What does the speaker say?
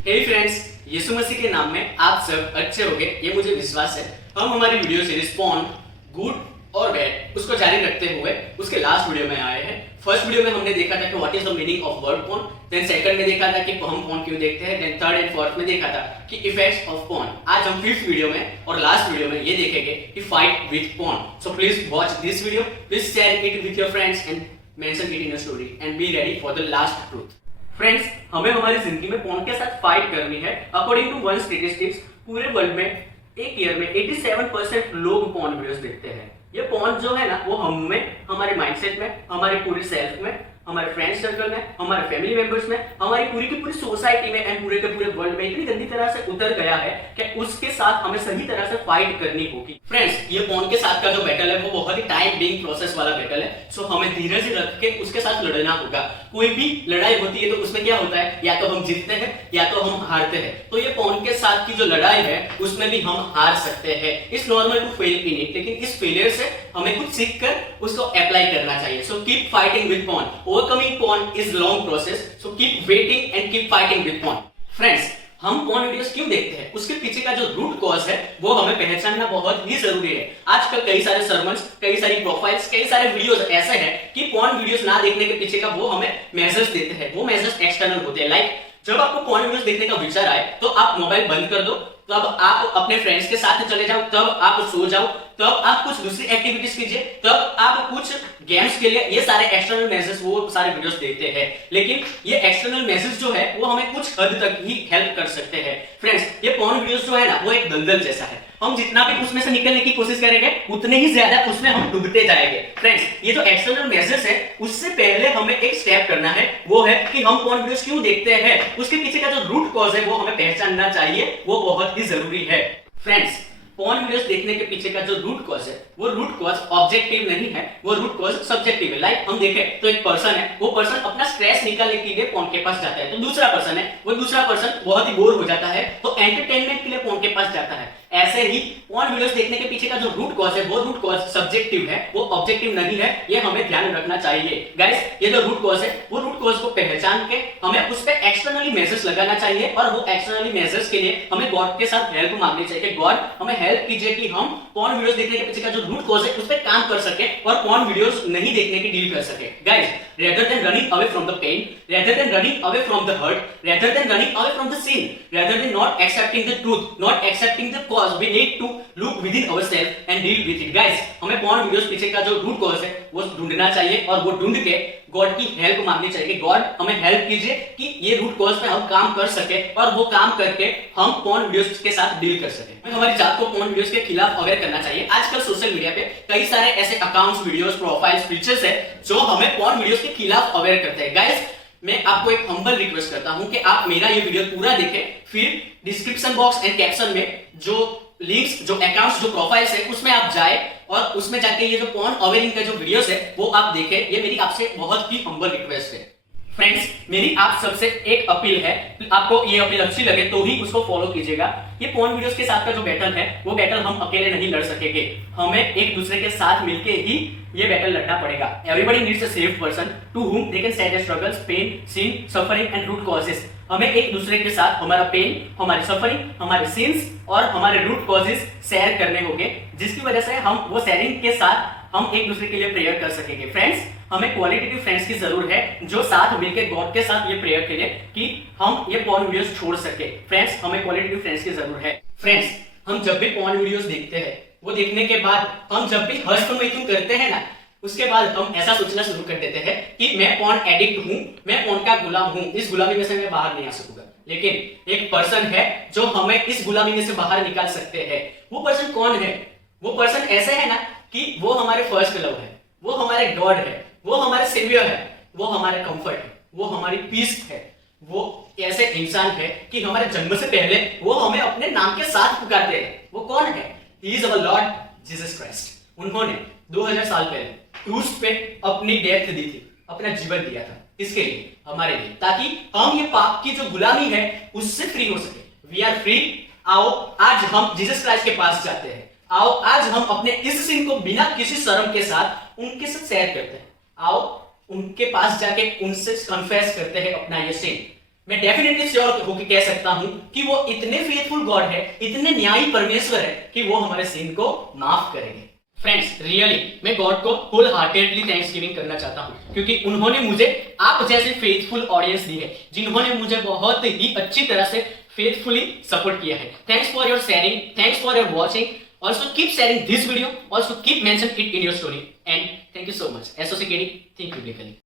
हे friends, यीशु मसीह के नाम में आप सब अच्छे होंगे, ये मुझे विश्वास है। हम हमारी वीडियो सीरीज पॉर्न गुड और बैड उसको जारी रखते हुए उसके लास्ट वीडियो में आए हैं। फर्स्ट वीडियो में हमने देखा था कि what is the meaning of word porn, then second में देखा था कि हम पॉर्न क्यों देखते हैं, देन थर्ड एंड फोर्थ में देखा था कि इफेक्ट्स ऑफ पॉर्न। आज हम फिफ्थ वीडियो में और लास्ट वीडियो में ये देखेंगे कि fight with porn. So please watch this video, please share it with your friends and mention it in your story and be ready for the last truth. Friends, हमें हमारी जिंदगी में पॉर्न के साथ फाइट करनी है। अकॉर्डिंग टू वन स्टैटिस्टिक्स, पूरे world में एक ईयर में 87% लोग पॉर्न वीडियोस देखते हैं। ये पॉर्न जो है ना, वो हम में, हमारे माइंडसेट में, हमारे पूरी सेल्फ में, हमारे फ्रेंड सर्कल में, हमारे फैमिली मेंबर्स में, हमारी पूरी की पूरी सोसाइटी में एंड पूरे के पूरे वर्ल्ड में इतनी गंदी तरह से उतर गया है कि उसके साथ हमें सही तरह से फाइट करनी होगी। फ्रेंड्स, ये पॉर्न के साथ का जो बैटल है वो बहुत ही टाइम बीइंग प्रोसेस वाला बैटल है। सो हमें धीरे से रख के उसके साथ लड़ना होगा। कोई भी लड़ाई होती है तो उसमें क्या होता है, या तो हम जीतते हैं या तो हम हारते हैं। तो ये पॉर्न के साथ की जो लड़ाई है उसमें भी हम हार सकते हैं। It's normal to fail in it, लेकिन इस फेलियर से हमें कुछ सीख कर उसको अप्लाई करना चाहिए। So keep fighting with porn. Overcoming porn is long process, so keep waiting and keep fighting with porn. Friends, हम पॉर्न वीडियोस क्यों देखते हैं, उसके पीछे का जो रूट कॉज है वो हमें पहचानना बहुत ही जरूरी है। आजकल कई सारे सर्मन्स, कई सारी प्रोफाइल्स, कई सारे वीडियोस ऐसे हैं कि पॉर्न वीडियोस ना देखने के पीछे का वो हमें मेजर्स देते हैं। वो मेजर्स एक्सटर्नल होते हैं। लाइक जब आपको पॉर्न वीडियोस देखने का विचार आए तो आप मोबाइल बंद कर दो, तब आप अपने फ्रेंड्स के साथ चले जाओ, तब आप सो जाओ, तब आप कुछ दूसरी एक्टिविटीज कीजिए, तब आप कुछ गेम्स के लिए, ये सारे एक्सटर्नल मेजर्स वो सारे वीडियोस देखते हैं। लेकिन ये एक्सटर्नल मेजर्स जो है वो हमें कुछ हद तक ही हेल्प कर सकते हैं। फ्रेंड्स, ये पॉर्न वीडियोस जो है ना, वो एक दलदल जैसा है। हम जितना भी उसमें से निकलने की कोशिश करेंगे उतने ही ज्यादा उसमें हम डूबते जाएंगे। फ्रेंड्स, ये जो एक्सटर्नल मेजर्स है उससे पहले हमें एक स्टेप करना है, वो है कि हम पॉर्न वीडियोस क्यों देखते हैं, उसके पीछे का जो रूट कॉज है वो हमें पहचानना चाहिए। वो बहुत ही जरूरी है। फ्रेंड्स, पॉर्न वीडियोस देखने के पीछे का जो रूट कॉज है वो रूट कॉज ऑब्जेक्टिव नहीं है, वो रूट कॉज सब्जेक्टिव है। लाइक हम देखें तो एक पर्सन है, वो पर्सन अपना स्ट्रेस निकालने के लिए पॉर्न के पास जाता है। तो दूसरा पर्सन है, वो दूसरा पर्सन बहुत ही बोर हो जाता है तो एंटरटेनमेंट के लिए पॉर्न के पास जाता है। ऐसे ही पॉर्न वीडियोस देखने के पीछे का जो रूट कॉज है वो रूट कॉज सब्जेक्टिव है, वो ऑब्जेक्टिव नहीं है। ये हमें ध्यान रखना चाहिए। गाइस, ये जो रूट कॉज है वो रूट कॉज को पहचान के हमें उस पे एक्सटर्नली मेजर्स लगाना चाहिए और वो एक्सटर्नली मेजर्स के लिए हमें गॉड के साथ हेल्प मांगनी चाहिए कि गॉड हमें हेल्प कीजिए कि हम पॉर्न वीडियोस देखने के पीछे का जो रूट कॉज है उस पे काम कर सके और पॉर्न वीडियोस नहीं देखने की डील कर सके। Guys, rather than running away from the pain, rather than running away from the hurt, rather than running away from the sin, rather than not accepting the truth, not accepting the cause, we need to look within ourselves and deal with it. Guys, हमें porn videos पीछे का जो root cause है वो ढूंढना चाहिए और वो ढूंढ के गॉड की हेल्प मांगनी चाहिए कि गॉड हमें हेल्प कीजिए कि ये रूट कॉज पे हम काम कर सके और वो काम करके हम पॉर्न वीडियोस के साथ डील कर सके। हमें हमारी जात को पॉर्न वीडियोस के खिलाफ अवेयर करना चाहिए। आजकल सोशल मीडिया पे कई सारे ऐसे अकाउंट्स, वीडियोस, प्रोफाइल्स, पिक्चर्स है जो हमें पॉर्न वीडियोस के खिलाफ अवेयर करते हैं। गाइस, मैं आपको एक हम्बल रिक्वेस्ट करता हूं कि आप मेरा ये वीडियो पूरा देखें, फिर डिस्क्रिप्शन बॉक्स एंड कैप्शन में जो लिंक्स, जो अकाउंट्स, जो प्रोफाइल्स है उसमें आप जाए और उसमें जाके ये जो पॉर्न अवेयरिंग का जो वीडियोस है वो आप देखें। ये मेरी आपसे बहुत ही हम्बल रिक्वेस्ट है। फ्रेंड्स, मेरी आप सबसे एक अपील है, आपको ये अपील अच्छी लगे तो ही उसको फॉलो कीजिएगा। ये पॉर्न वीडियोस के साथ का जो बैटल है वो बैटल हम अकेले नहीं लड़ सकेंगे, हमें एक दूसरे के साथ मिलके ही ये बैटल लड़ना पड़ेगा। Everybody needs a safe person to whom they can share their struggles, pain, sin, suffering and root causes। हमें एक दूसरे के साथ हमारा पेन, हमारी सफरिंग, हमारे सिंस और हमारे रूट कॉजेस शेयर करने होंगे, जिसकी वजह से हम वो शेयरिंग के साथ हम एक दूसरे के लिए प्रेयर कर सकेंगे। फ्रेंड्स, हमें क्वालिटेटिव फ्रेंड्स की जरूरत है जो साथ मिलकर गॉड के साथ ये प्रेयर करें कि हम ये पॉर्न वीडियोस छोड़ सके। फ्रेंड्स, हमें क्वालिटेटिव फ्रेंड्स की जरूरत है। फ्रेंड्स, हम जब भी पॉर्न वीडियोस देखते हैं वो देखने के बाद हम जब भी हस्तमैथुन करते हैं ना, उसके बाद हम ऐसा सोचना शुरू कर देते हैं कि मैं पॉर्न एडिक्ट हूं, मैं पॉर्न का गुलाम हूं, इस गुलामी में से मैं बाहर नहीं आ सकूंगा। लेकिन एक पर्सन है जो हमें इस गुलामी में से बाहर निकाल सकते हैं। वो पर्सन कौन है? वो पर्सन ऐसे है ना कि वो हमारे फर्स्ट लव है, वो हमारे गॉड है, वो हमारे सेवियर है, वो हमारे कंफर्ट है, वो हमारी पीस है। वो ऐसे इंसान है कि हमारे जन्म से पहले वो हमें अपने नाम के साथ पुकारते हैं। वो कौन है? He is our Lord Jesus Christ. उन्होंने 2000 साल पहले क्रूस पे अपनी डेथ दी थी, अपना जीवन दिया था। इसके लिए, हमारे लिए, ताकि हम ये पाप की जो गुलामी है उससे फ्री हो सके। We are free. आओ आज हम जीसस क्राइस्ट के पास जाते हैं। आओ आज हम अपने इस सिन को बिना किसी शर्म के साथ उनके साथ शेयर करते हैं। आओ उनके पास जाके उनसे कन्फेस करते हैं अपना ये सिन। मैं डेफिनेटली श्योर होकर कह सकता हूं कि वो इतने फेथफुल गॉड है, इतने न्यायी परमेश्वर है कि वो हमारे सिन को माफ करेंगे। फ्रेंड्स, रियली मैं गॉड को होल हार्टेडली थैंक्सगिविंग करना चाहता हूं, क्योंकि उन्होंने मुझे आप जैसे फेथफुल ऑडियंस दी है, जिन्होंने मुझे बहुत ही अच्छी तरह से फेथफुली सपोर्ट किया है। Thanks for your sharing, thanks for your watching, also keep sharing this video, also keep mention it in your story, and thank you so much. SOC KD, think biblically.